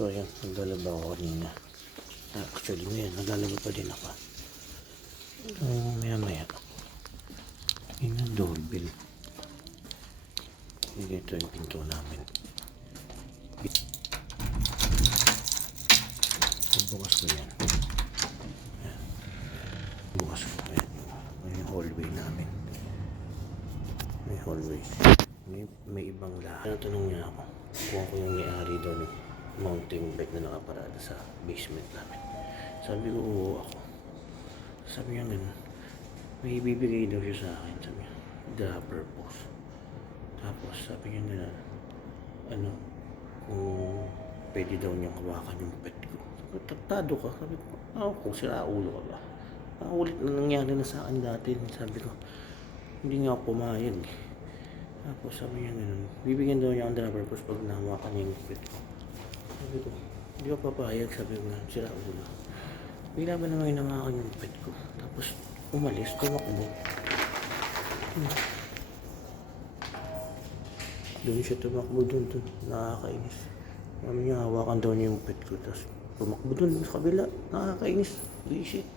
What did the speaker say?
So ayan, naglalaba ako kanina. Actually ngayon, naglalaba pa din ako. So maya maya, yun ang doorbell. Ito yung pinto namin. Bukas ko yan. Ayan. Bukas ko yan. May hallway namin. May hallway. May ibang lahat. Natanong niya ako kung ako yung may-ari daw ng mountain bike na nakaparada sa basement namin. Sabi ko, oo ako. Sabi niya ganun. May ibibigay daw siya sa akin. Sabi niya, the purpose. Tapos sabi niya na, kung pwede daw niyang hawakan yung pet ko. Taktado ka? Sabi ko, kung sira ulo ka ba? Ulit na nangyari na sa akin dati. Sabi ko, hindi nga ako pumayag. Tapos sabi niya ganun, bibigyan daw niya ang the purpose pag nahawakan niya yung pet ko. Sabi ko, hindi ko papayag. Sabi ko, sira ulo. Bigla ba naman hinawakan yung pet ko? Tapos umalis, tumakbo. Doon siya tumakbo doon. Nakakainis. Sabi niya, hawakan daw niya yung pet ko. Tapos tumakbo doon sa kabila. Nakakainis. Visit.